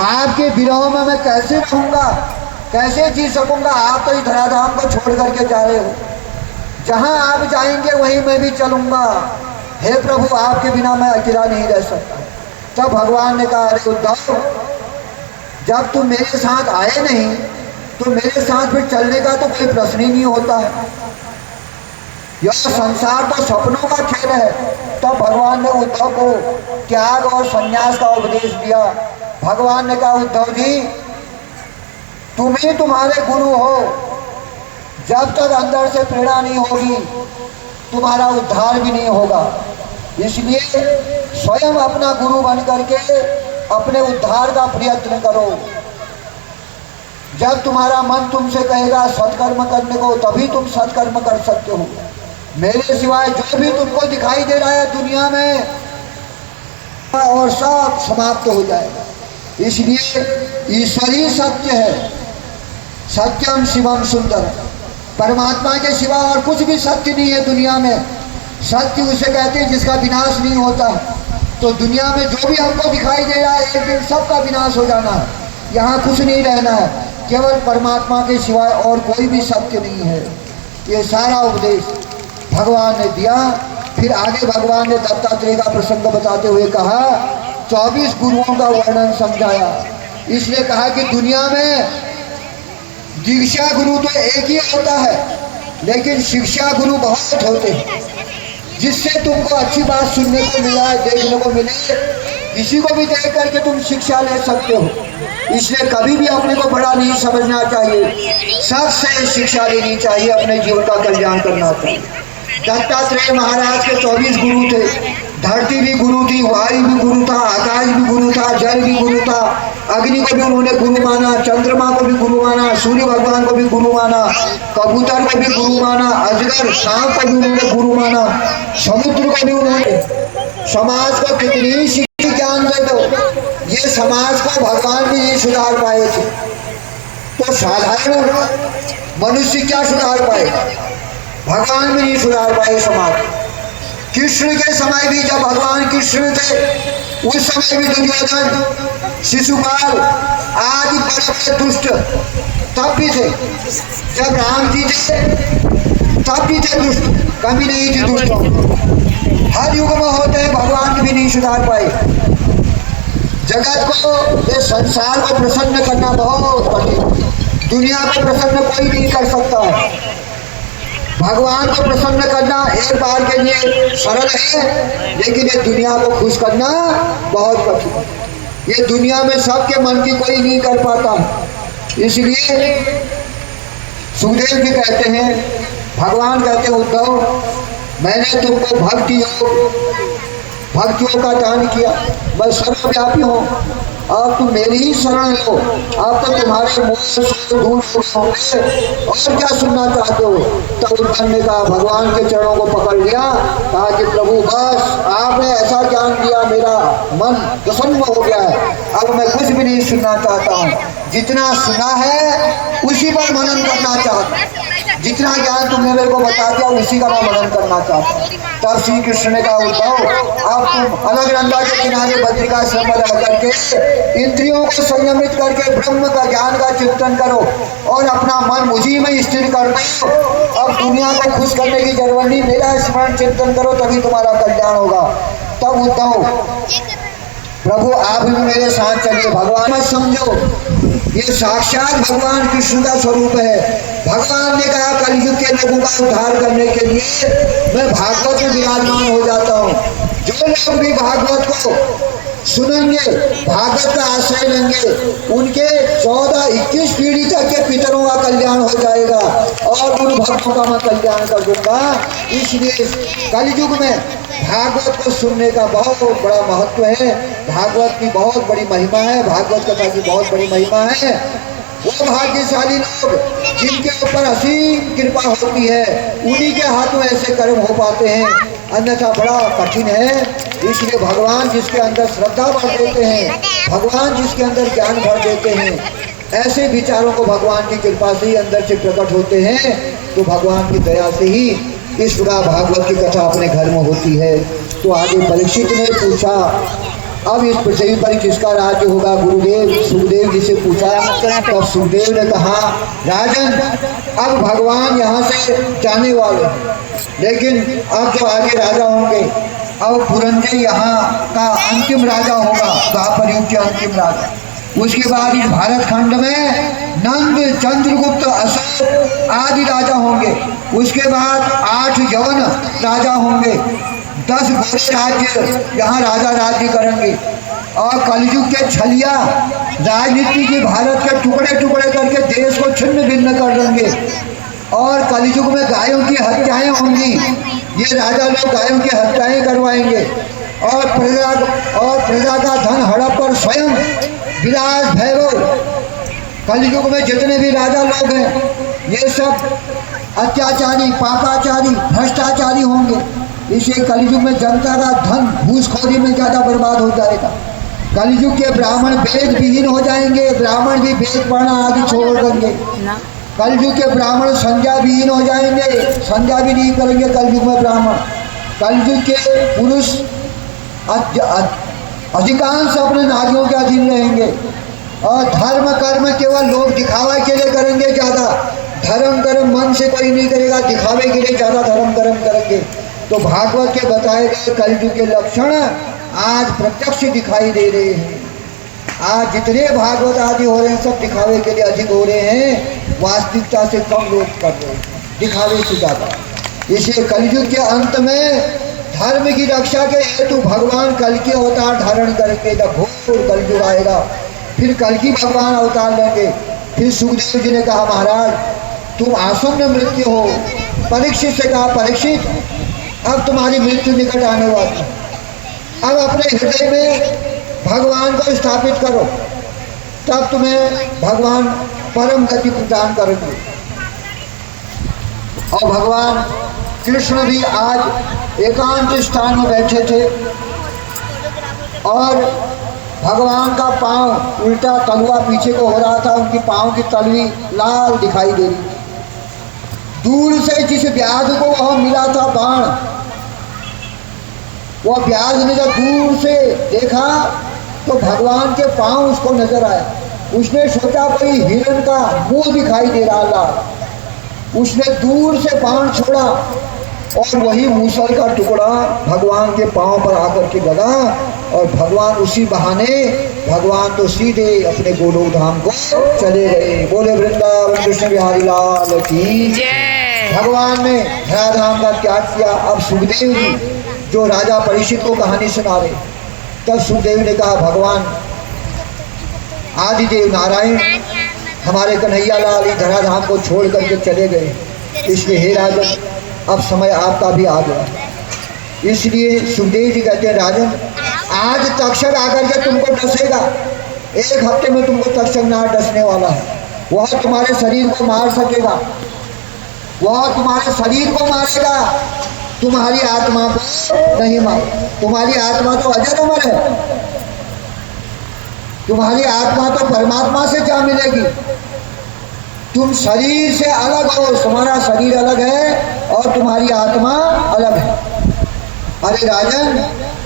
आपके विरह में मैं कैसे रहूंगा, कैसे जी सकूंगा। आप तो इस धराधाम को छोड़ करके जा रहे हो, जहां आप जाएंगे वहीं मैं भी चलूंगा। हे प्रभु, आपके बिना मैं अकेला नहीं रह सकता। तब भगवान ने कहा, अरे उद्धव, जब तुम मेरे साथ आए नहीं तो मेरे साथ फिर चलने का तो कोई प्रश्न ही नहीं होता है। यह संसार तो सपनों का खेल है। तब भगवान ने उद्धव को त्याग और संन्यास का उपदेश दिया। भगवान ने कहा, उद्धव जी, तुम ही तुम्हारे गुरु हो। जब तक अंदर से प्रेरणा नहीं होगी तुम्हारा उद्धार भी नहीं होगा। इसलिए स्वयं अपना गुरु बन करके अपने उद्धार का प्रयत्न करो। जब तुम्हारा मन तुमसे कहेगा सत्कर्म करने को, तभी तुम सत्कर्म कर सकते हो। मेरे सिवाय जो भी तुमको दिखाई दे रहा है दुनिया में, और सब समाप्त हो जाएगा। इसलिए ईश्वर ही सत्य है। सत्यम शिवम सुंदर, परमात्मा के सिवा और कुछ भी सत्य नहीं है दुनिया में। सत्य उसे कहते हैं जिसका विनाश नहीं होता। तो दुनिया में जो भी हमको दिखाई दे रहा है, एक दिन सबका विनाश हो जाना है। यहाँ कुछ नहीं रहना है, केवल परमात्मा के सिवाय और कोई भी सत्य नहीं है। ये सारा उपदेश भगवान ने दिया। फिर आगे भगवान ने दत्तात्रेय का प्रसंग बताते हुए कहा, 24 गुरुओं का वर्णन समझाया। इसलिए कहा कि दुनिया में दीक्षा गुरु तो एक ही होता है, लेकिन शिक्षा गुरु बहुत होते हैं, जिससे तुमको अच्छी बात सुनने को मिला है, देखने को मिले, किसी को भी देख करके तुम शिक्षा ले सकते हो। इसलिए कभी भी अपने को बड़ा नहीं समझना चाहिए, सबसे शिक्षा लेनी चाहिए, अपने जीवन का कल्याण करना चाहिए। दत्तात्रेय महाराज के 24 गुरु थे। धरती भी गुरु थी, वायु भी गुरु था, आकाश भी गुरु था, जल भी गुरु था, अग्नि को भी उन्होंने गुरु माना, चंद्रमा को भी गुरु माना, सूर्य भगवान को भी गुरु माना, कबूतर को भी गुरु माना, अजगर सांप को भी उन्होंने गुरु माना, समुद्र को भी उन्होंने। समाज को कितनी शिक्षा ज्ञान दे दो, ये समाज को भगवान भी नहीं सुधार पाए थे, तो साधारण मनुष्य क्या सुधार पाए? भगवान भी नहीं सुधार पाए समाज। कृष्ण के समय भी, जब भगवान कृष्ण थे, उस समय भी दुर्योधन, शिशुपाल आदि बड़े दुष्ट तब भी थे। जब राम जी थे तब भी थे दुष्ट, कमी नहीं थी दुष्टों। हर युग में होते हैं, भगवान भी नहीं सुधार पाए। जगत को, ये संसार को प्रसन्न करना बहुत कठिन। दुनिया को प्रसन्न कोई नहीं कर सकता है। भगवान को प्रसन्न करना एक बार के लिए सरल है, लेकिन ये दुनिया को खुश करना बहुत कठिन है। ये दुनिया में सबके मन की कोई नहीं कर पाता। इसलिए सुखदेव भी कहते हैं, भगवान कहते हैं, उद्धव, मैंने तुमको भक्तियों का दान किया, मैं सर्वव्यापी हूँ, अब तुम मेरी ही शरण लो। अब तो तुम्हारे मुंह से दूर होंगे, और क्या सुनना चाहते हो? तब उद्धव ने कहा, भगवान के चरणों को पकड़ लिया, कहा कि प्रभु बस आपने ऐसा ज्ञान दिया, मेरा मन प्रसन्न हो गया है, अब मैं कुछ भी नहीं सुनना चाहता हूँ। जितना सुना है उसी पर मनन करना चाहता हूँ। जितना ज्ञान तुमने मेरे को बता दिया उसी का मैं मनन करना चाहता हूँ। तब श्री कृष्ण ने कहा, उद्धव, अब तुम अलग गंगा के किनारे बद्रिकाश्रम में रह करके इंद्रियों को संयमित करके ब्रह्म का ज्ञान का चिंतन करो और अपना मन मुझी में स्थिर कर दो। अब दुनिया को खुश करने की जरूरत नहीं, मेरा स्मरण चिंतन करो, तभी तुम्हारा कल्याण होगा। तब उद्धव, प्रभु आप भी मेरे साथ चलिए, भगवान मत समझो, ये साक्षात भगवान कृष्ण का स्वरूप है। भगवान ने कहा, कलयुग के लोगों का उद्धार करने के लिए मैं भागवत में विराजमान हो जाता हूँ। जो लोग भी भागवत को सुनेंगे, भागवत का आश्रय लेंगे, उनके 14-21 पीढ़ी तक के पितरों का कल्याण हो जाएगा और उन भक्तों का मैं कल्याण कर दूंगा। इसलिए कलयुग में भागवत को सुनने का बहुत बड़ा महत्व है। भागवत की बहुत बड़ी महिमा है, भागवत कथा की बहुत बड़ी महिमा है। वो भाग्यशाली लोग जिनके ऊपर असीम कृपा होती है, उन्हीं के हाथों ऐसे कर्म हो पाते हैं, अन्यथा बड़ा कठिन है। इसलिए भगवान जिसके अंदर श्रद्धा भर देते हैं, भगवान जिसके अंदर ज्ञान भर देते हैं, ऐसे विचारों को भगवान की कृपा से ही अंदर से प्रकट होते हैं। तो भगवान की दया से ही इस प्रकार भागवत की कथा अपने घर में होती है। तो आगे परीक्षित ने पूछा, अब इस पृथ्वी पर किसका राज्य होगा? गुरुदेव सुखदेव जी से पूछा। तब सुखदेव ने कहा, राजन अब भगवान यहाँ से जाने वाले हैं, लेकिन अब जो आगे राजा होंगे, अब पुरंजय यहाँ का अंतिम राजा होगा, द्वापर युग के अंतिम राजा। उसके बाद इस भारत खंड में नंद, चंद्रगुप्त, अशोक आदि राजा होंगे। उसके बाद 8 यवन राजा होंगे, 10 गोरे राज्य यहाँ राजा राज्य करेंगे। और कलयुग के छलिया राजनीति की भारत के टुकड़े टुकड़े करके देश को छिन्न भिन्न कर देंगे। और कलयुग में गायों की हत्याएं होंगी, ये राजा लोग गायों की हत्याएं करवाएंगे। और प्रजा का धन हड़प पर स्वयं विलास भैरव, कलयुग में जितने भी राजा लोग हैं ये सब अत्याचारी, पापाचारी, भ्रष्टाचारी होंगे। इसे कलयुग में जनता का धन घूसखोरी में ज़्यादा बर्बाद हो जाएगा। कलयुग के ब्राह्मण वेद विहीन हो जाएंगे, ब्राह्मण भी वेद पढ़ना आदि छोड़ देंगे। कलयुग के ब्राह्मण संज्ञा विहीन हो जाएंगे, संज्ञा भी नहीं करेंगे कलयुग में ब्राह्मण। कलयुग के पुरुष अधिकांश अपने नारियों के अधीन रहेंगे। और धर्म कर्म केवल लोग दिखावा के लिए करेंगे ज़्यादा, धर्म कर्म मन से कोई नहीं करेगा, दिखावे के लिए ज़्यादा धर्म कर्म करेंगे। तो भागवत के बताए गए कलयुग के लक्षण आज प्रत्यक्ष दिखाई दे रहे हैं। आज जितने भागवत आदि हो रहे हैं सब दिखावे के लिए अधिक हो रहे हैं, वास्तविकता से कम लोग कर रहे हैं, दिखावे से ज़्यादा। इसलिए कलयुग के अंत में धर्म की रक्षा के हेतु भगवान कल के अवतार धारण करेंगे। जब घोर कलयुग आएगा फिर कल की भगवान अवतार लेंगे। फिर सुखदेव जी ने कहा, महाराज तुम आसन्न मृत्यु हो। परीक्षित से कहा, परीक्षित अब तुम्हारी मृत्यु निकट आने वाली है, अब अपने हृदय में भगवान को स्थापित करो, तब तुम्हें भगवान परम गति प्रदान करेंगे। और भगवान कृष्ण भी आज एकांत स्थान में बैठे थे और भगवान का पांव उल्टा, तलवा पीछे को हो रहा था, उनकी पांव की तलवी लाल दिखाई दे रही थी। दूर से जिस व्याध को वह मिला था बाण, वह व्याध ने जब दूर से देखा तो भगवान के पांव उसको नजर आया। उसने सोचा कोई हिरण का मुंह दिखाई दे रहा लाल। उसने दूर से बाण छोड़ा और वही मूसल का टुकड़ा भगवान के पांव पर आकर के लगा। और भगवान उसी बहाने, भगवान तो सीधे अपने गोलोक धाम को चले गए। बोले वृंदावन कृष्ण बिहारी लाल की जय। भगवान ने धराधाम का त्याग किया। अब सुखदेव जी जो राजा परीक्षित को कहानी सुना रहे, तब सुखदेव ने कहा, भगवान आदिदेव नारायण हमारे कन्हैया लाल धराधाम को छोड़ करके चले गए, इसलिए हे राजन अब समय आपका भी आ गया। इसलिए सुखदेव जी कहते हैं, राजन आज तक्षक आकर के तुमको डसेगा, 1 हफ्ते में तुमको तक्षक ना डसने वाला है। वह तुम्हारे शरीर को मार सकेगा, वह तुम्हारे शरीर को मारेगा, तुम्हारी आत्मा को नहीं मार। तुम्हारी आत्मा तो अजर अमर है, तुम्हारी आत्मा तो परमात्मा से जा मिलेगी। तुम शरीर से अलग हो, तुम्हारा शरीर अलग है और तुम्हारी आत्मा अलग है। अरे राजन,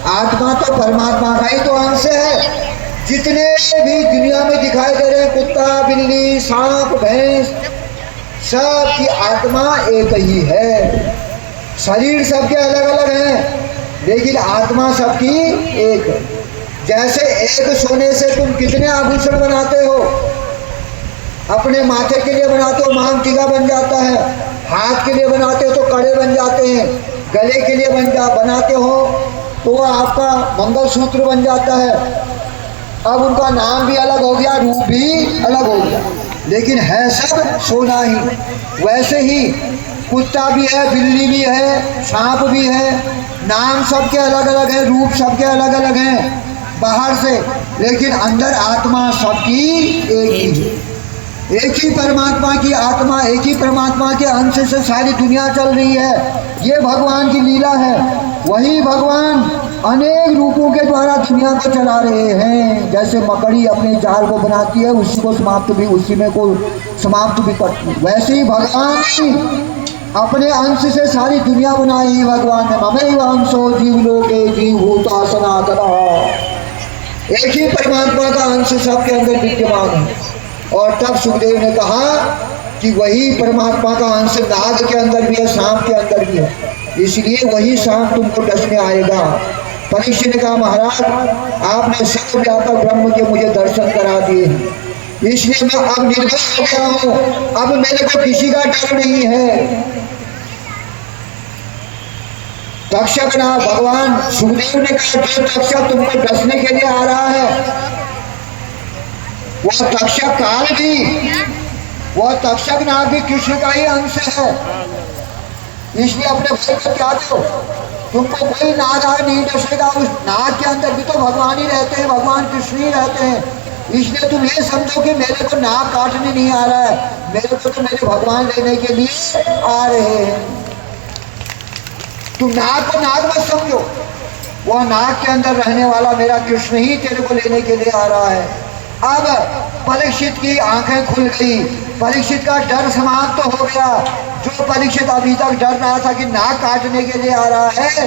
आत्मा तो परमात्मा का ही तो अंश है। जितने भी दुनिया में दिखाई दे रहे कुत्ता, बिल्ली, सांप, भैंस, सब की आत्मा एक ही है। शरीर सबके अलग अलग हैं, लेकिन आत्मा सबकी एक है। जैसे एक सोने से तुम कितने आभूषण बनाते हो, अपने माथे के लिए बनाते हो मांग टीका बन जाता है, हाथ के लिए बनाते हो तो कड़े बन जाते हैं, गले के लिए बनाते हो तो वह आपका मंगलसूत्र बन जाता है। अब उनका नाम भी अलग हो गया, रूप भी अलग हो गया, लेकिन है सब सोना ही। वैसे ही कुत्ता भी है, बिल्ली भी है, सांप भी है, नाम सबके अलग अलग है, रूप सबके अलग अलग हैं बाहर से, लेकिन अंदर आत्मा सबकी एक ही है। एक ही परमात्मा की आत्मा, एक ही परमात्मा के अंश से सारी दुनिया चल रही है। ये भगवान की लीला है। वही भगवान अनेक रूपों के द्वारा दुनिया को चला रहे हैं। जैसे मकड़ी अपने जाल को बनाती है, उसी को समाप्त भी उसी में को समाप्त भी करती है, वैसे ही भगवान अपने अंश से सारी दुनिया बनाई। भगवान ने ममैव अंशो जीवलोके जीवभूता सनातनः। एक ही परमात्मा का अंश सबके अंदर विद्यमान है। और तब सुखदेव ने कहा कि वही परमात्मा का अंश नाग के अंदर भी है, सांप के अंदर भी है, इसलिए वही सांप तुमको डसने आएगा। परीक्षित ने कहा महाराज आपने सर्वव्यापक ब्रह्म के मुझे दर्शन करा दिए हैं, इसलिए मैं अब निर्भय हो गया हूं, अब मेरे को किसी का डर नहीं है। तक्षक ना भगवान सुखदेव ने कहा जो तक्षक तुमको डसने के लिए आ रहा है वह तक्षक काल भी, वह तक्षक नाग भी कृष्ण का ही अंश है, इसलिए अपने भय को त्याग दो। तुमको कोई नाग आग नहीं डसेगा, उस नाग के अंदर भी तो भगवान ही रहते हैं, भगवान कृष्ण ही रहते हैं, इसलिए तुम ये समझो कि मेरे को नाग काटने नहीं आ रहा है, मेरे को तो मेरे भगवान लेने के लिए आ रहे हैं। तुम नाग को नाग मत समझो, वह नाग के अंदर रहने वाला मेरा कृष्ण ही तेरे को लेने के लिए आ रहा है। अब परीक्षित की आंखें खुल गई, परीक्षित का डर समाप्त तो हो गया। जो परीक्षित अभी तक डर रहा था कि नाग काटने के लिए आ रहा है,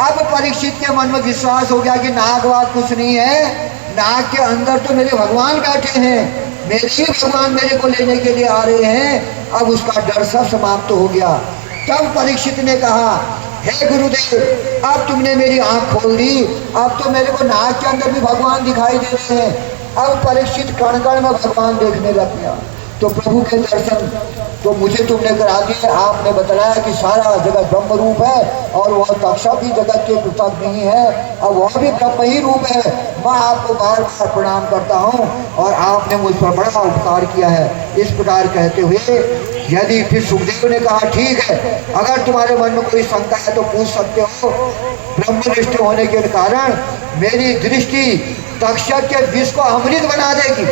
अब परीक्षित के मन में विश्वास हो गया कि नाग वाग कुछ नहीं है, नाग के अंदर तो मेरे भगवान बैठे हैं, मेरे ही भगवान मेरे को लेने के लिए आ रहे हैं। अब उसका डर सब समाप्त हो गया। तब परीक्षित ने कहा हे गुरुदेव अब तुमने मेरी आंख खोल दी, अब तो मेरे को नाग के अंदर भी भगवान दिखाई दे रहे हैं। अब परीक्षित कण कण में भगवान देखने लग गया। तो प्रभु के दर्शन तो मुझे तुमने करा दिए, आपने बताया कि सारा जगत ब्रह्म रूप है और वह तक्षक भी जगत के पृथक नहीं है, अब वह भी ब्रह्म ही रूप है। मैं आपको बार बार प्रणाम करता हूँ और आपने मुझ पर बड़ा उपकार किया है। इस प्रकार कहते हुए यदि फिर सुखदेव ने कहा ठीक है, अगर तुम्हारे मन में कोई शंका है तो पूछ सकते हो। ब्रह्मनिष्ठ होने के कारण मेरी दृष्टि तक्षक के विष को अमृत बना देगी,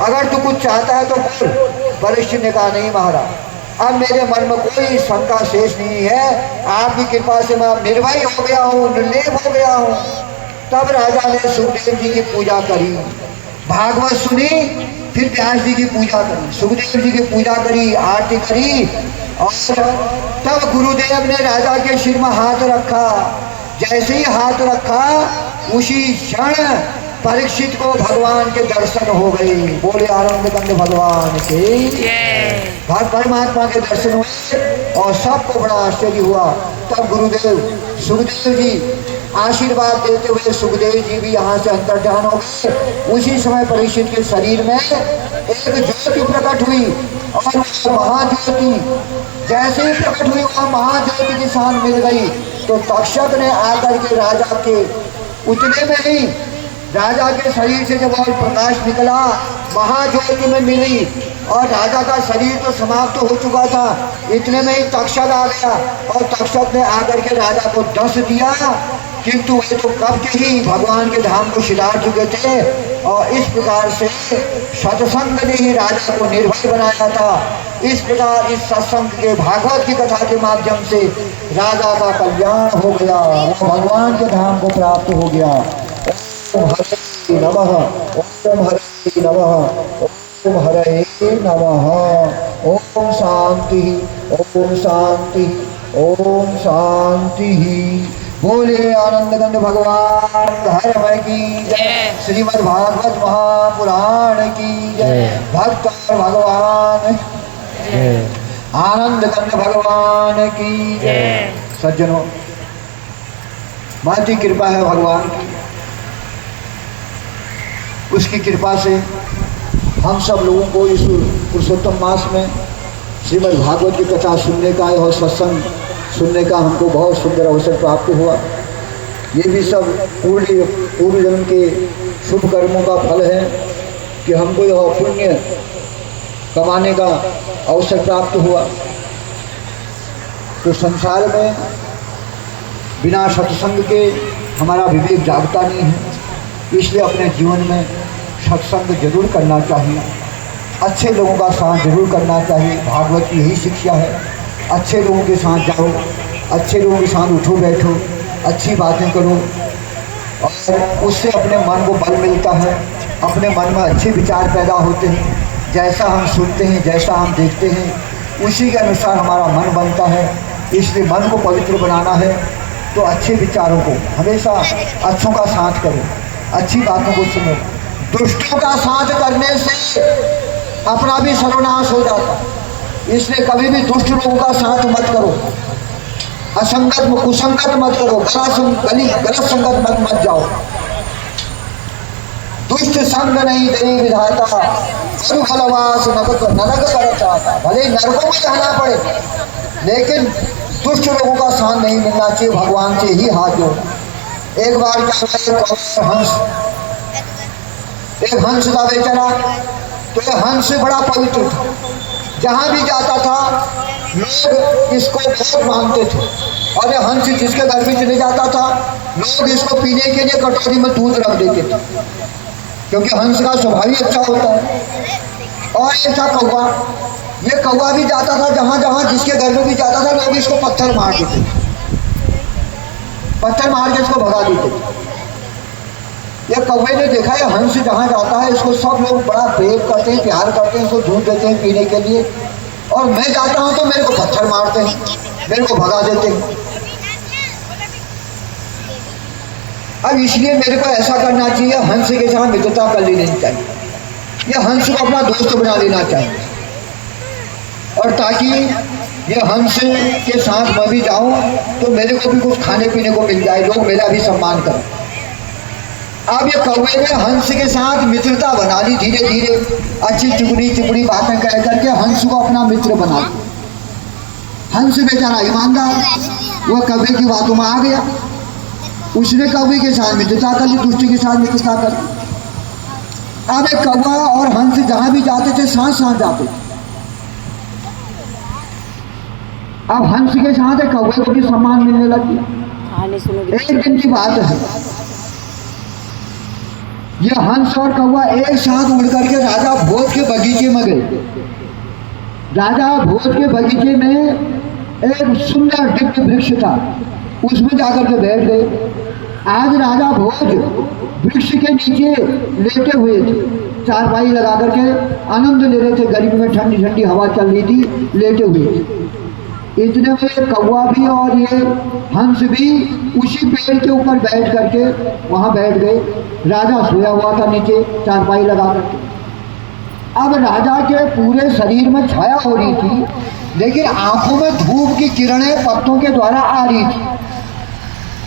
अगर तू कुछ चाहता है तो बोल। परीक्षित ने कहा नहीं महाराज अब मेरे मन में कोई शंका शेष नहीं है, आपकी कृपा से मैं निर्भय हो गया हूँ, निर्लेप हो गया हूँ। तब राजा ने सुखदेव जी की पूजा करी, भागवत सुनी, फिर व्यास जी की पूजा करी, सुखदेव जी की पूजा करी, आरती करी और तब गुरुदेव ने राजा के सिर में हाथ रखा। जैसे ही हाथ रखा उसी क्षण परीक्षित को भगवान के दर्शन हो गए। बोले आनंद कंद भगवान के, परमात्मा के दर्शन हुए और सबको बड़ा आश्चर्य हुआ। तब गुरुदेव सुखदेव जी आशीर्वाद देते हुए सुखदेव जी भी यहाँ से अंतर्ध्यान हो गए। उसी समय परीक्षित के शरीर में एक ज्योति प्रकट हुई और महाज्योति जैसे ही प्रकट हुई वह महाज्योति की शान मिल गई। तो तक्षक ने आकर के राजा के उतने में ही राजा के शरीर से जब वह प्रकाश निकला महाज्योति में मिली और राजा का शरीर तो समाप्त हो चुका था, इतने में ही तक्षक आ गया और तक्षक ने आकर के राजा को डस दिया। किंतु वे तो कब के ही भगवान के धाम को सिधार चुके थे और इस प्रकार से सत्संग ने ही राजा को निर्भय बनाया था। इस प्रकार इस सत्संग के भागवत की कथा के माध्यम से राजा का कल्याण हो गया, वो भगवान के धाम को प्राप्त हो गया। ओम हरे नमः, ओम हरे नमः, ओम हरे नमः। ओम शांति, ओम शांति, ओम शांति। बोले आनंद कंद भगवान हर मय की जय, श्रीमद् भागवत महापुराण की जय, भक्त भगवान आनंद कंद भगवान की जय। सज्जनों महती कृपा है भगवान की, उसकी कृपा से हम सब लोगों को इस पुरुषोत्तम मास में श्रीमद् भागवत की कथा सुनने का और सत्संग सुनने का हमको बहुत सुंदर अवसर प्राप्त हुआ। ये भी सब पूर्व जन्म के शुभ कर्मों का फल है कि हमको यह पुण्य कमाने का अवसर प्राप्त हुआ। तो संसार में बिना सत्संग के हमारा विवेक जागता नहीं है, इसलिए अपने जीवन में सत्संग जरूर करना चाहिए, अच्छे लोगों का साथ जरूर करना चाहिए। भागवत की यही शिक्षा है, अच्छे लोगों के साथ जाओ, अच्छे लोगों के साथ उठो बैठो, अच्छी बातें करो और उससे अपने मन को बल मिलता है, अपने मन में अच्छे विचार पैदा होते हैं। जैसा हम सुनते हैं, जैसा हम देखते हैं, उसी के अनुसार हमारा मन बनता है। इसलिए मन को पवित्र बनाना है तो अच्छे विचारों को हमेशा अच्छों का साथ करो, अच्छी बातों को सुनो। दुष्टों का साथ करने से अपना भी सर्वनाश हो जाता, इसलिए कभी भी दुष्ट लोगों का साथ मत करो, असंगत कुसंगत मत करो, गलत संगत मत जाओ। दुष्ट संग नहीं तेरी विधाता, फलवास नरक कर चाहता। भले नरकों में जाना पड़े लेकिन दुष्ट लोगों का साथ नहीं मिलना चाहिए, भगवान से ही हाथ जोड़ो। एक बार एक हंस था बेचारा, तो ये हंस बड़ा पवित्र था, जहाँ भी जाता था लोग इसको बहुत मानते थे, और ये हंस जिसके घर भी चले जाता था लोग इसको पीने के लिए कटोरी में दूध रख देते थे, क्योंकि हंस का स्वभाव ही अच्छा होता है। और ऐसा कौवा, ये कौवा भी जाता था जहाँ जहाँ जिसके घर में भी जाता था लोग इसको पत्थर मार देते, पत्थर मार के इसको भगा देते थे। ये कौवे ने देखा है हंस जहाँ जाता है इसको सब लोग बड़ा प्रेम करते हैं, प्यार करते हैं, इसको दूध देते हैं पीने के लिए, और मैं जाता हूँ तो मेरे को पत्थर मारते हैं, मेरे को भगा देते हैं। अब इसलिए मेरे को ऐसा करना चाहिए, हंस के साथ मित्रता कर लेनी चाहिए, ये हंस को अपना दोस्त बना लेना चाहिए, और ताकि ये हंस के साथ मैं भी जाऊं तो मेरे को भी कुछ खाने पीने को मिल जाए, लोग मेरा भी सम्मान करें। अब ये कौवे ने हंस के साथ मित्रता बना ली, धीरे धीरे अच्छी चुगड़ी बातें कह करके हंस को अपना मित्र बना लिया। हंस बेचारा ईमानदार, वह कौवे की बातों में आ गया, उसने कौवे के साथ मित्रता कर ली, दुष्ट के साथ मित्रता कर ली। अब एक कौवा और हंस जहां भी जाते थे साथ साथ जाते थे। अब हंस के साथ एक कौवे को भी सम्मान मिलने लग गया। एक दिन की बात है, ये हंस और कौवा एक साथ उड़ करके राजा भोज के बगीचे में गए। राजा भोज के बगीचे में एक सुंदर दिव्य वृक्ष था, उसमें जाकर के बैठ गए। आज राजा भोज वृक्ष के नीचे लेटे हुए थे, चारपाई लगा करके आनंद ले रहे थे, गर्मी में ठंडी ठंडी हवा चल रही थी, लेटे हुए थे। इतने में कौवा भी और ये हंस भी उसी पेड़ के ऊपर बैठ करके वहां बैठ गए। राजा सोया हुआ था नीचे चारपाई लगा करके। अब राजा के पूरे शरीर में छाया हो रही थी, लेकिन आंखों में धूप की किरणें पत्तों के द्वारा आ रही थी।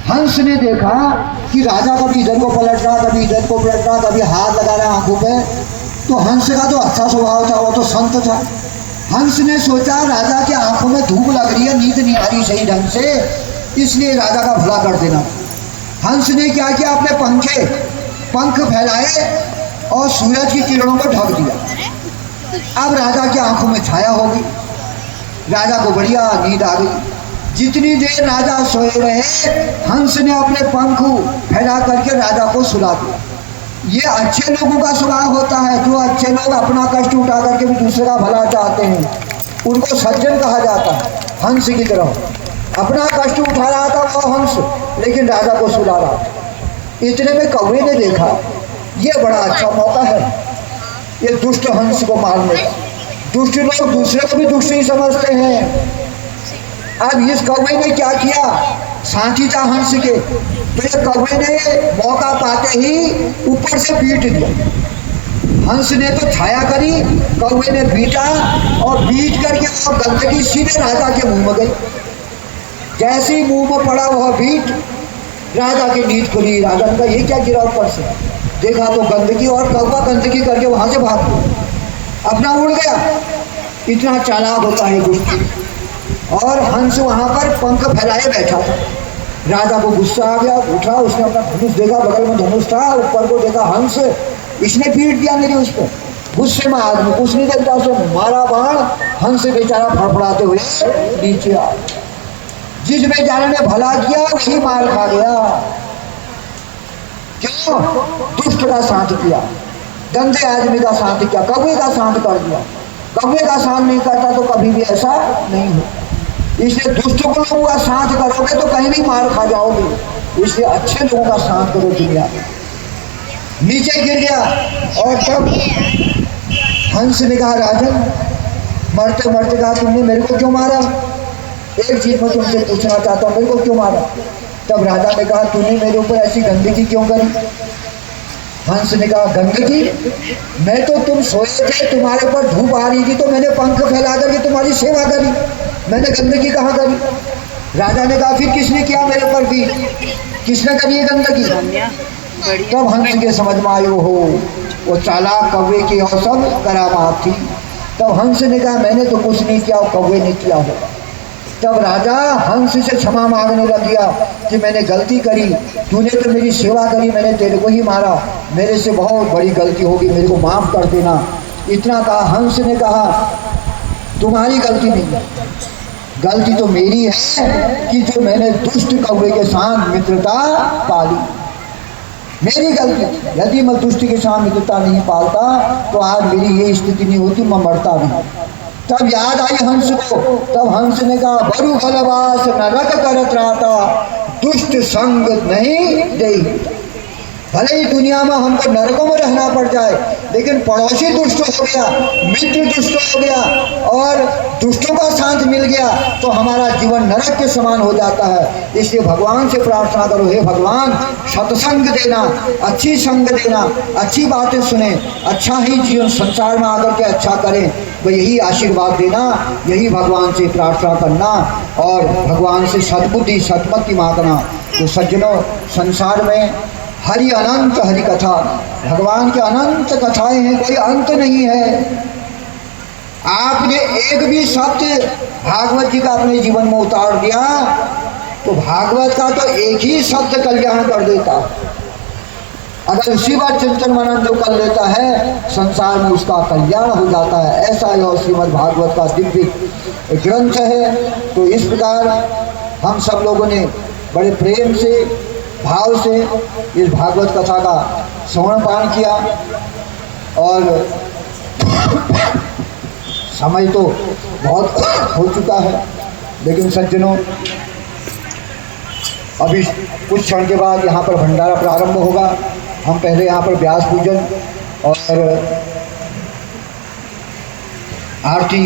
हंस ने देखा कि राजा कभी इधर को पलट रहा, कभी इधर को पलट रहा, कभी हाथ लगा रहा आंखों पे। तो हंस का तो अच्छा स्वभाव था, वो तो संत था। हंस ने सोचा राजा के आंखों में धूप लग रही है, नींद नहीं आ रही सही ढंग से, इसलिए राजा का भला कर देना। हंस ने क्या किया, अपने पंख फैलाए और सूरज की किरणों को ढक दिया। अब राजा की आंखों में छाया हो गई, राजा को बढ़िया नींद आ गई। जितनी देर राजा सोए रहे, हंस ने अपने पंख फैला करके राजा को सुला दिया। ये अच्छे लोगों का स्वभाव होता है, जो अच्छे लोग अपना कष्ट उठा करके भी दूसरे का भला चाहते हैं, उनको सज्जन कहा जाता है। हंस की तरह अपना कष्ट उठा रहा था वो हंस, लेकिन राजा को सुला रहा था। इतने में कौवे ने देखा ये बड़ा अच्छा मौका है ये दुष्ट हंस को मारने का। दुष्ट लोग दूसरे को भी दुष्ट ही समझते हैं। अब इस कौवे ने क्या किया, साथी था हंस के, तो ये कौवे ने मौका पाते ही ऊपर से पीट दिया। हंस ने तो छाया करी, कौवे ने पीटा और बीट करके वो गंदगी सीधे राजा के मुंह में गई। जैसे ही मुंह में पड़ा वह बीट, राजा की नींद खुली। राजा ने कहा ये क्या गिरा ऊपर से, देखा तो गंदगी, और कौवा गंदगी करके वहां से भाग गया, अपना उड़ गया। इतना चालाक होता है दुष्ट। और हंस वहां पर पंख फैलाए बैठा था। राजा को गुस्सा आ गया, उठा, उसने अपना धनुष देखा, बगल में धनुष था, ऊपर को देखा हंस, इसने पीट दिया मेरी उस पर। गुस्से में आदमी कुछ नहीं देखता, उसे मारा बाण, हंस बेचारा फड़फड़ाते हुए नीचे आ। जिस बेचारे ने भला किया वही मार खा गया। क्यों? दुष्ट का साथ किया, गंदे आदमी का साथ किया, कौवे का साथ कर दिया। कौवे का साथ नहीं करता तो कभी भी ऐसा नहीं हो। इसलिए दुष्ट लोगों का साथ करोगे तो कहीं भी मार खा जाओगे। इसलिए अच्छे लोगों का साथ करो दुनिया में। नीचे गिर गया, और तब हंस ने कहा राजन, मरते मरते कहा तुमने मेरे को क्यों मारा? एक चीज मैं तुमसे पूछना चाहता हूँ, मेरे को क्यों मारा? तब राजा ने कहा तूने मेरे ऊपर ऐसी गंदगी क्यों करी? हंस ने कहा गंदगी, मैं तो तुम सोए थे, तुम्हारे ऊपर धूप आ रही थी तो मैंने पंख फैला करके तुम्हारी सेवा करी, मैंने गंदगी कहाँ करी। राजा ने कहा फिर किसने किया मेरे ऊपर भी, किसने करी है गंदगी। तब हंस के समझ में आयो हो वो चालाक कौवे की और सब करामात थी। तब हंस ने कहा मैंने तो कुछ नहीं किया, कौवे ने किया होगा। तब राजा हंस से क्षमा मांगने लग गया कि मैंने गलती करी, तूने तो मेरी सेवा करी, मैंने तेरे को ही मारा, मेरे से बहुत बड़ी गलती होगी, मेरे को माफ कर देना। इतना कहा। हंस ने कहा तुम्हारी गलती नहीं, गलती तो मेरी है कि जो मैंने दुष्ट कौवे के साथ मित्रता पाली, मेरी गलती थी। यदि मैं दुष्ट के साथ मित्रता नहीं पालता तो आज मेरी ये स्थिति नहीं होती, मैं मरता नहीं। तब याद आई हंस को। तब हंस ने कहा बरु फलवास नरक करत रहता, दुष्ट संग नहीं दे। भले ही दुनिया में हमको नरकों में रहना पड़ जाए, लेकिन पड़ोसी दुष्ट हो गया, मित्र दुष्ट हो गया और दुष्टों का साथ मिल गया तो हमारा जीवन नरक के समान हो जाता है। इसलिए भगवान से प्रार्थना करो, हे भगवान सत्संग देना, अच्छी संग देना, अच्छी बातें सुने, अच्छा ही जीवन संसार में आकर के अच्छा करें, वो यही आशीर्वाद देना, यही भगवान से प्रार्थना करना और भगवान से सद्बुद्धि सद्मति मांगना। तो सज्जनों, संसार में हरि अनंत हरि कथा, भगवान की अनंत कथाएं हैं, कोई अंत नहीं है। आपने एक भी शब्द भागवत जी का अपने जीवन में उतार दिया तो भागवत का तो एक ही शब्द कल्याण कर देता। अगर उसी बात चिंतन मनन जो कर लेता है, संसार में उसका कल्याण हो जाता है। ऐसा यह श्रीमद् भागवत का दिव्य ग्रंथ है। तो इस प्रकार हम सब लोगों ने बड़े प्रेम से, भाव से इस भागवत कथा का श्रवण पान किया और समय तो बहुत हो चुका है, लेकिन सज्जनों अभी कुछ क्षण के बाद यहाँ पर भंडारा प्रारंभ होगा। हम पहले यहाँ पर व्यास पूजन और आरती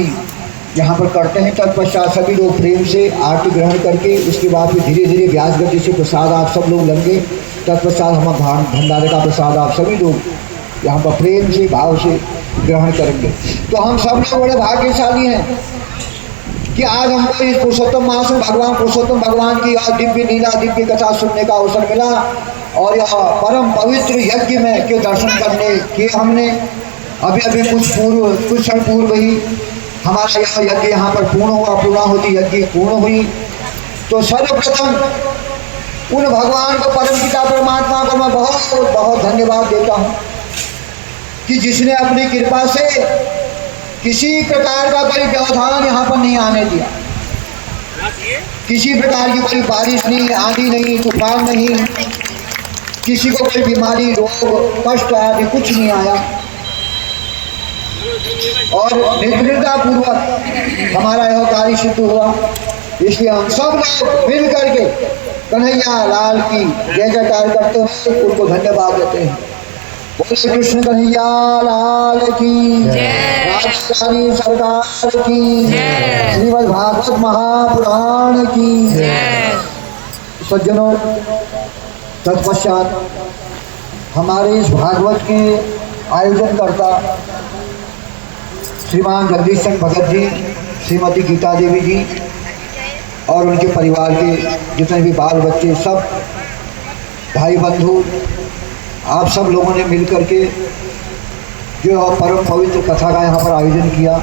यहाँ पर करते हैं, तत्पश्चात सभी लोग प्रेम से आरती ग्रहण करके उसके बाद फिर धीरे धीरे व्यास गति से प्रसाद आप सब लोग लेंगे। तत्पश्चात हम भंडारे का प्रसाद आप सभी लोग यहाँ पर प्रेम से भाव से ग्रहण करेंगे। तो हम सब लोग बड़े भाग्यशाली हैं कि आज हमको इस पुरुषोत्तम मास में भगवान पुरुषोत्तम भगवान की यह दिव्य लीला, दिव्य कथा सुनने का अवसर मिला और यह परम पवित्र यज्ञ में के दर्शन करने के हमने अभी कुछ क्षण पूर्व ही हमारा यह यज्ञ यहाँ पर पूर्ण हुआ, पूर्णाहुति यज्ञ पूर्ण हुई। तो सर्वप्रथम उन भगवान को, परम पिता परमात्मा को मैं बहुत बहुत धन्यवाद देता हूँ कि जिसने अपनी कृपा से किसी प्रकार का कोई व्यवधान यहाँ पर नहीं आने दिया, किसी प्रकार की कोई बारिश नहीं, आंधी नहीं, तूफान नहीं, किसी को कोई बीमारी, रोग, कष्ट आदि कुछ नहीं आया और निर्भीकता पूर्वक हमारा यह कार्य सिद्ध हुआ। इसलिए हम सब लोग मिल करके कन्हैया लाल की जय जयकार करते हैं, उनको धन्यवाद देते हैं। बोले कृष्ण कन्हैया लाल की, राजस्थानी सरकार की, श्रीमद् भागवत महापुराण की। सज्जनों, तत्पश्चात हमारे इस भागवत के आयोजन करता श्रीमान जगदीश चंद्र भगत जी, श्रीमती गीता देवी जी और उनके परिवार के जितने भी बाल बच्चे, सब भाई बंधु, आप सब लोगों ने मिल करके जो परम पवित्र कथा का यहाँ पर आयोजन किया।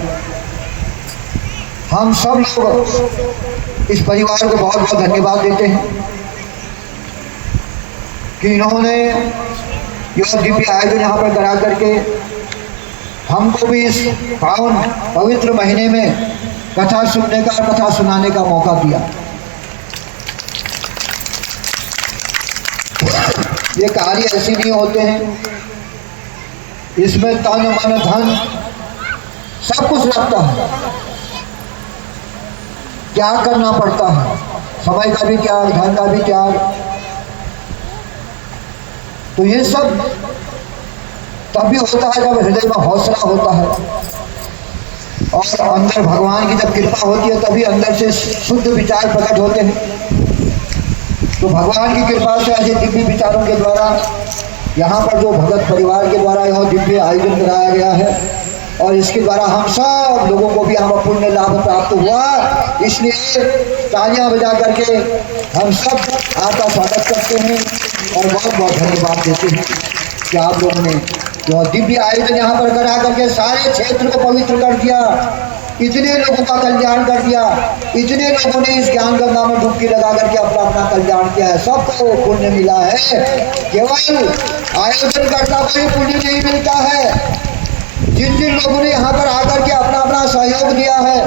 हम सब लोग इस परिवार को बहुत बहुत धन्यवाद देते हैं कि इन्होंने यह दिव्य आयोजन यहाँ पर करा करके हमको भी इस पावन पवित्र महीने में कथा सुनने का, कथा सुनाने का मौका दिया। ये कार्य ऐसे नहीं होते हैं, इसमें तन मन धन सब कुछ लगता है, त्याग करना पड़ता है, समय का भी त्याग, धन का भी त्याग। तो ये सब तभी होता है जब हृदय में हौसला होता है और अंदर भगवान की जब कृपा होती है तभी अंदर से शुद्ध विचार प्रकट होते हैं। तो भगवान की कृपा से ऐसे दिव्य विचारों के द्वारा यहाँ पर जो भगत परिवार के द्वारा यह दिव्य आयोजन कराया गया है और इसके द्वारा हम सब लोगों को भी यहाँ पुण्य लाभ प्राप्त हुआ, इसलिए तालियां बजा करके हम सब आपका स्वागत करते हैं और बहुत बहुत धन्यवाद देते हैं कि आप लोगों ने जो दिव्य आयोजन यहाँ पर करा करके सारे क्षेत्र को पवित्र कर दिया, इतने लोगों का कल्याण कर दिया, इतने लोगों ने इस ज्ञान गंगा में डुबकी लगा करके अपना अपना कल्याण किया है, सबको पुण्य मिला है। केवल आयोजन करता कोई पुण्य नहीं मिलता है, जिन जिन लोगों ने यहाँ पर आकर के अपना अपना सहयोग दिया है,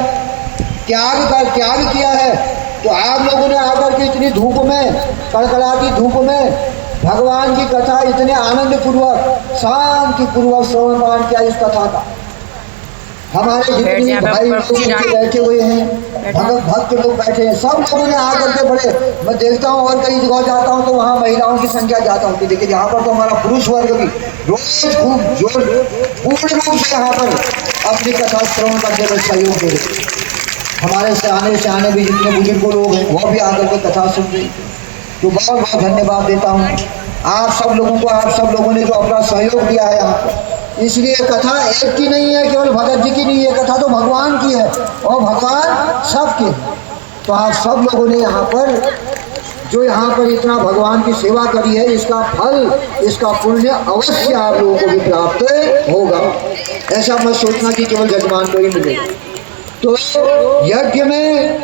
त्याग किया है, तो आप लोगों ने आकर के इतनी धूप में, कड़कड़ाती धूप में भगवान की कथा इतने आनंद पूर्वक शांति पूर्वक श्रवण पान किया इस कथा का। हमारे जितने भाई लोग बैठे हुए हैं, भक्त लोग बैठे हैं, सब लोगों ने आकर के बड़े, मैं देखता हूँ और कई जगह जाता हूँ तो वहाँ महिलाओं की संख्या ज़्यादा होती है, लेकिन यहाँ पर तो हमारा पुरुष वर्ग भी रोज खूब जोर पूर्ण रूप से यहाँ पर अपनी कथा श्रवण करने में सहयोग दे रहे। हमारे सियाने भी जितने बुजुर्ग लोग हैं वो भी आकर के कथा सुन रहे, तो बहुत बहुत धन्यवाद देता हूँ आप सब लोगों को। आप सब लोगों ने जो अपना सहयोग दिया है यहाँ पर, इसलिए कथा एक की नहीं है, केवल भगत जी की नहीं है, कथा तो भगवान की है और भगवान सबके। तो आप सब लोगों ने यहाँ पर जो यहाँ पर इतना भगवान की सेवा करी है, इसका फल, इसका पुण्य अवश्य आप लोगों को भी प्राप्त होगा। ऐसा मत सोचना कि केवल जजमान को ही मिलेगा। तो यज्ञ में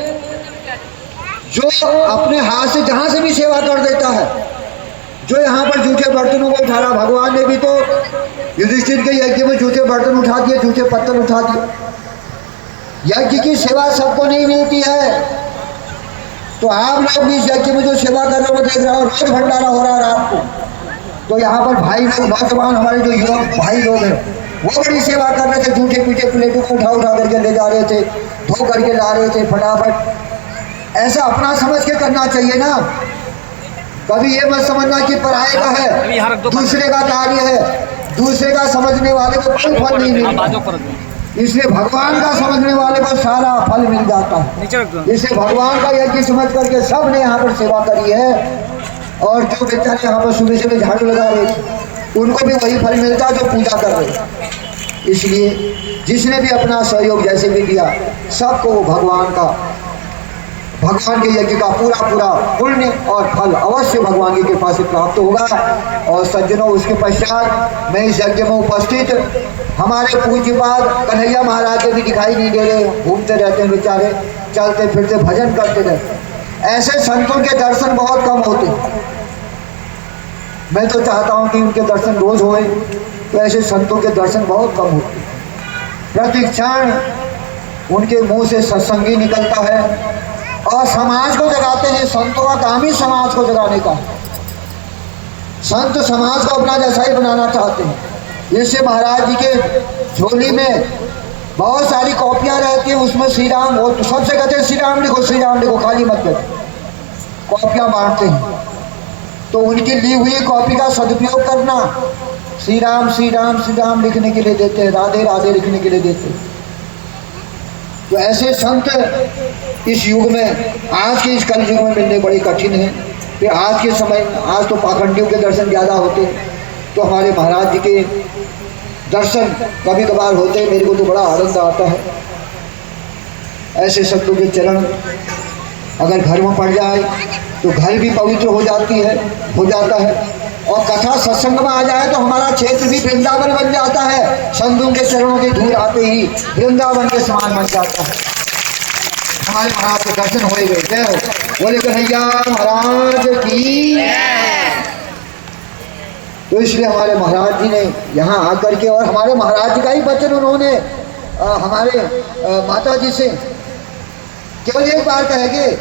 जो अपने हाथ से जहाँ से भी सेवा कर देता है, जो यहाँ पर जूठे बर्तनों को उठा रहा, भगवान ने भी तो युधिष्ठिर के यज्ञ में जूठे बर्तन उठा दिए, जूठे पत्थर उठा दिए। यज्ञ की सेवा सबको नहीं मिलती है, तो आप लोग भी इस यज्ञ में जो सेवा कर रहे हो देख रहे हो, रोज भंडारा हो रहा है रात को। तो यहाँ पर भाई लोग, नौजवान हमारे जो युवक भाई लोग हैं, वो बड़ी सेवा कर रहे थे, जूठे पीछे प्लेटों को उठा करके ले जा रहे थे, धो करके ला रहे थे फटाफट। ऐसा अपना समझ के करना चाहिए ना, कभी ये मत समझना कि पराये का है, दूसरे का कार्य है, दूसरे का समझने वाले को कोई फल नहीं मिलता, इसलिए भगवान का समझने वाले को सारा फल मिल जाता है। इसलिए भगवान का यज्ञ समझ करके सब ने यहाँ पर सेवा करी है, और जो बेचारे यहाँ पर सुबह सुबह झाड़ू लगा रहे थे, उनको भी वही फल मिलता है जो पूजा कर रहे। इसलिए जिसने भी अपना सहयोग जैसे भी दिया, सबको वो भगवान के यज्ञ का पूरा पुण्य और फल अवश्य भगवान की कृपा से प्राप्त होगा। और सज्जनों, उसके पश्चात मैं इस यज्ञ में उपस्थित हमारे पूज्यपाद कन्हैया महाराज भी दिखाई नहीं दे रहे, घूमते रहते हैं बेचारे, चलते फिरते भजन करते रहते। ऐसे संतों के दर्शन बहुत कम होते हैं। मैं तो चाहता हूँ कि उनके दर्शन रोज होए, तो ऐसे संतों के दर्शन बहुत कम होते। प्रति क्षण उनके मुंह से सत्संगी निकलता है और समाज को जगाते हैं। संतों का काम ही समाज को जगाने का। संत समाज को अपना जैसा ही बनाना चाहते हैं। जैसे महाराज जी के झोली में बहुत सारी कॉपियां रहती हैं, उसमें श्री राम, वो सबसे कहते हैं श्री राम लिखो, खाली मत करो। कॉपियां बांटते हैं, तो उनकी ली हुई कॉपी का सदुपयोग करना, श्री राम लिखने के लिए देते हैं, राधे राधे लिखने के लिए देते हैं। तो ऐसे संत इस युग में, आज के इस कल युग में मिलने बड़े कठिन है। फिर आज के समय, आज तो पाखंडियों के दर्शन ज़्यादा होते हैं, तो हमारे महाराज जी के दर्शन कभी कभार होते हैं, मेरे को तो बड़ा आनंद आता है। ऐसे संतों के चरण अगर घर में पड़ जाए तो घर भी पवित्र हो जाता है। और कथा सत्संग में आ जाए तो हमारा क्षेत्र भी वृंदावन बन जाता है। संतों के चरणों की धूल आते ही वृंदावन के समान बन जाता है। हमारे महाराज के दर्शन हो गए। जय हो, बोले कन्हैया महाराज की। तो इसलिए हमारे महाराज जी ने यहाँ आकर के, और हमारे महाराज जी का ही वचन उन्होंने हमारे माता जी से केवल एक बार कहेंगे।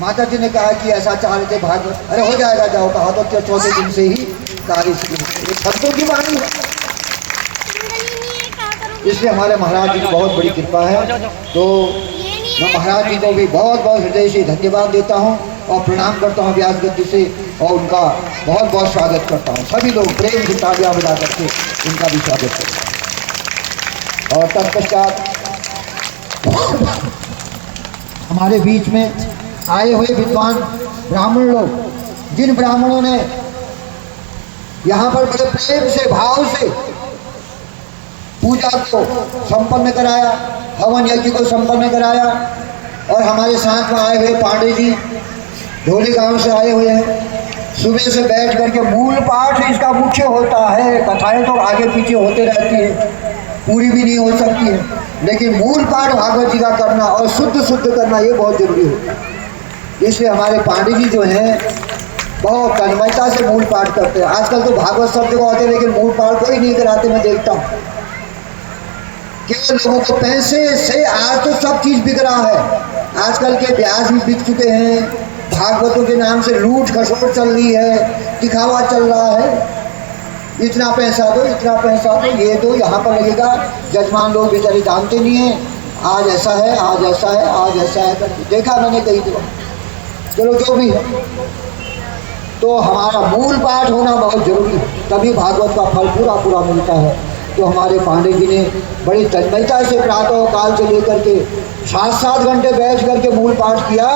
माता जी ने कहा कि ऐसा चाह रहे थे भाग, अरे हो जाएगा, जाओ। कहा तो चौथे दिन से ही कार्य संतों की वाणी है। इसलिए हमारे महाराज जी की बहुत बड़ी कृपा है। तो मैं महाराज जी को भी बहुत बहुत हृदय से धन्यवाद देता हूँ और प्रणाम करता हूँ व्यास गद्दी से, और उनका बहुत बहुत स्वागत करता हूँ। सभी लोग प्रेम से तालियां बजा करके उनका भी स्वागत करते हैं। और तत्पश्चात हमारे बीच में आए हुए विद्वान ब्राह्मण लोग, जिन ब्राह्मणों ने यहाँ पर बड़े प्रेम से भाव से पूजा को संपन्न कराया, हवन यज्ञ को संपन्न कराया। और हमारे साथ में आए हुए पांडे जी ढोली गांव से आए हुए हैं। सुबह से बैठ करके मूल पाठ इसका मुख्य होता है। कथाएं तो आगे पीछे होते रहती है, पूरी भी नहीं हो सकती है, लेकिन मूल पाठ भागवत जी का करना और शुद्ध करना ये बहुत जरूरी है। इसलिए हमारे पांडे जी जो हैं बहुत तन्मयता से मूल पाठ करते हैं। आजकल तो भागवत शब्द को होते हैं, लेकिन मूल पाठ कोई नहीं कराते। मैं देखता हूँ केवल लोगों को पैसे से आज तो सब चीज़ बिक रहा है। आजकल के ब्याज भी बिक चुके हैं, भागवतों के नाम से लूट खसोट चल रही है, दिखावा चल रहा है। इतना पैसा दो, इतना पैसा दो, ये दो, यहाँ पर लगेगा। जजमान लोग बेचारे जानते नहीं हैं, आज ऐसा है, आज ऐसा है, आज ऐसा है, देखा मैंने कई जगह। चलो जो भी है, तो हमारा मूल पाठ होना बहुत जरूरी है, तभी भागवत का फल पूरा मिलता है। तो हमारे पांडे जी ने बड़ी तन्मयता से प्रातः काल से लेकर के 7-7 घंटे बैठ करके मूल पाठ किया।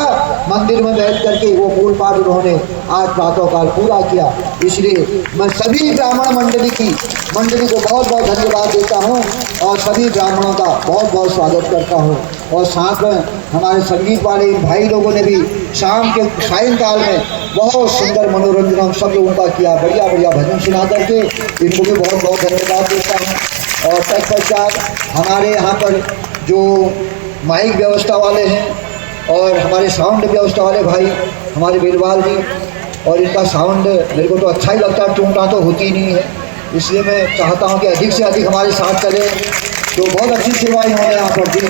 मंदिर में बैठ करके वो मूल पाठ उन्होंने आज प्रातः काल पूरा किया। इसलिए मैं सभी ब्राह्मण मंडली को बहुत बहुत धन्यवाद देता हूँ और सभी ब्राह्मणों का बहुत बहुत स्वागत करता हूँ। और साथ में हमारे संगीत वाले भाई लोगों ने भी शाम के सायंकाल में बहुत सुंदर मनोरंजन हम सब लोगों का किया, बढ़िया भजन सुना करके इनको भी बहुत बहुत धन्यवाद देता हूँ। और तत्पश्चात हमारे यहाँ पर जो माइक व्यवस्था वाले हैं और हमारे साउंड व्यवस्था वाले भाई हमारे बिरवाल जी, और इनका साउंड मेरे को तो अच्छा ही लगता है, टूटा तो होती नहीं है। इसलिए मैं चाहता हूँ कि अधिक से अधिक हमारे साथ चले। तो बहुत अच्छी सेवाएं होने यहाँ पर दी,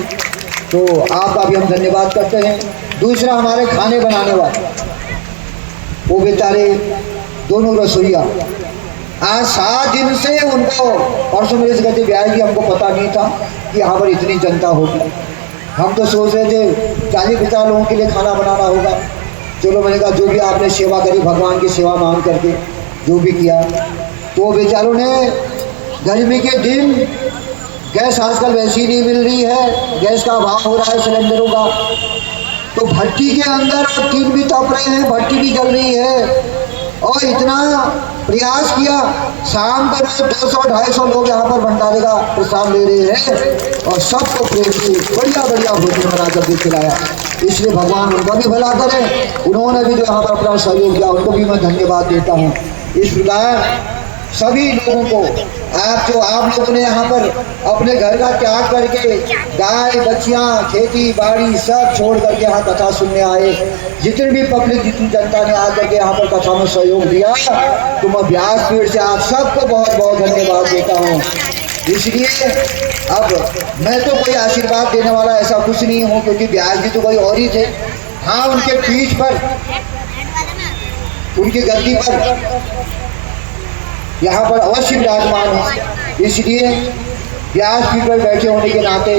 तो आपका भी हम धन्यवाद करते हैं। दूसरा हमारे खाने बनाने वाले वो बेचारे दोनों रसोइया, आज 7 दिन से उनको, परसों मेरे से कहते ब्याह जी हमको पता नहीं था कि यहाँ पर इतनी जनता होगी। हम तो सोच रहे थे 40-50 लोगों के लिए खाना बनाना होगा। चलो मैंने कहा जो भी आपने सेवा करी, भगवान की सेवा मान करके जो भी किया, तो बेचारों ने गर्मी के दिन गैस आजकल वैसी नहीं मिल रही है, गैस का अभाव हो रहा है सिलेंडरों का, तो भट्टी के अंदर तीन भी तप रहे हैं, भट्टी भी जल रही है। और इतना प्रयास किया, शाम को 200-250 लोग यहाँ पर भंडारे का प्रसाद ले रहे हैं और सबको प्रेम से बढ़िया भोजन बना करके खिलाया। इसलिए भगवान उनका भी भला करें। उन्होंने भी जो यहाँ पर अपना सहयोग किया, उनको भी मैं धन्यवाद देता हूँ। इस प्रकार सभी लोगों को आप लोगों ने यहाँ पर अपने घर का त्याग करके गाय बच्चियाँ खेती बाड़ी सब छोड़ करके यहाँ कथा सुनने आए, जितने भी पब्लिक जितनी जनता ने आकर के यहाँ पर कथा में सहयोग दिया, तो मैं व्यासपीठ से आप सबको बहुत बहुत धन्यवाद देता हूँ। इसलिए अब मैं तो कोई आशीर्वाद देने वाला ऐसा कुछ नहीं हूँ, क्योंकि व्यास जी तो कोई और ही थे। हाँ, उनके पीठ पर, उनकी गद्दी पर यहाँ पर अवश्य विराजमान हो। इसलिए व्यास पीठ पर बैठे होने के नाते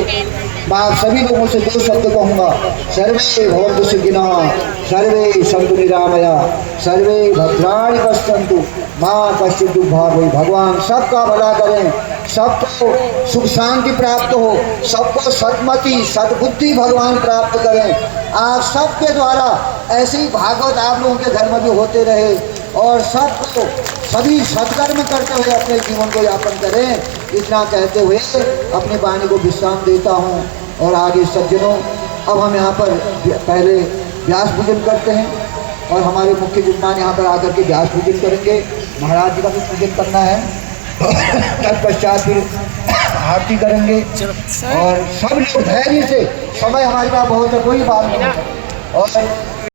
मैं आप सभी लोगों से 2 शब्द कहूँगा। सर्वे भवन्तु सुखिनः, सर्वे सन्तु निरामया, सर्वे भद्राणि पश्यन्तु मा कश्चित् दुःखभाग् भवेत्। भगवान सबका भला करें, सबको सुख शांति प्राप्त हो, सबको सद्मति सद्बुद्धि भगवान प्राप्त करें। आप सबके द्वारा ऐसे ही भागवत आप लोगों के घर में भी होते रहे और सबको सभी सत्कर्म करते हुए अपने जीवन को यापन करें। इतना कहते हुए अपने वाणी को विश्राम देता हूँ। और आगे सज्जनों, अब हम यहाँ पर पहले व्यास पूजन करते हैं और हमारे मुख्य विद्वान यहाँ पर आकर के व्यास पूजन करेंगे। महाराज जी का भी पूजन करना है, तत्पश्चात फिर आरती करेंगे। और सब लोग धैर्य से, समय हमारे पास बहुत है, कोई बात नहीं। और